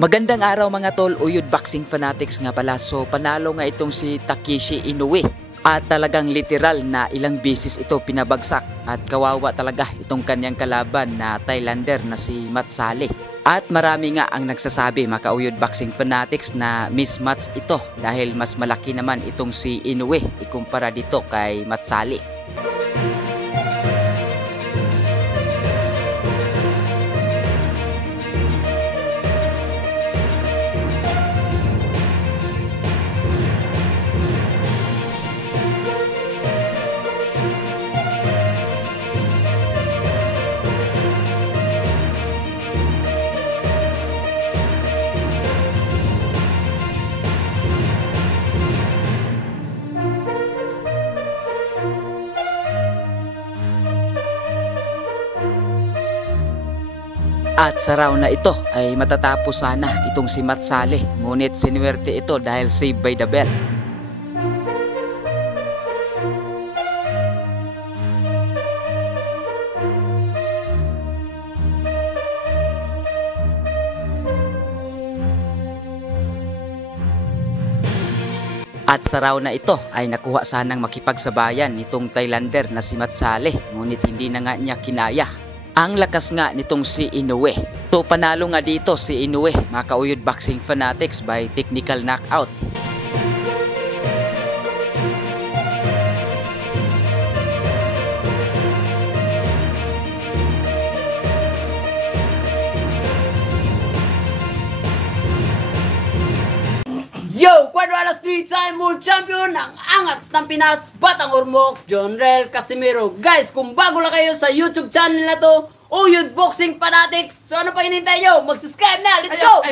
Magandang araw mga tol, Uyod Boxing Fanatics nga pala. So panalo nga itong si Takeshi Inoue at talagang literal na ilang beses ito pinabagsak at kawawa talaga itong kanyang kalaban na Thailander na si Matt Saleh. At marami nga ang nagsasabi mga Uyod Boxing Fanatics na mismatch ito dahil mas malaki naman itong si Inoue ikumpara dito kay Matt Saleh. At sa round na ito ay matatapos sana itong si Matt Saleh, ngunit sinuwerte ito dahil save by the bell. At sa round na ito ay nakuha sanang makipagsabayan nitong Thailander na si Matt Saleh, ngunit hindi na nga niya kinaya. Ang lakas nga nitong si Inoue. So panalo nga dito si Inoue mga Uyod Boxing Fanatics by technical knockout. Yo! Quadradas 3-time world champion ang angas ng Pinas, Batang Ormoc, Jonrel Casimiro. Guys, kung bago lang kayo sa YouTube channel na to, Uyod Boxing Fanatics, so ano pa hinintay nyo? Mag-subscribe na! Let's go!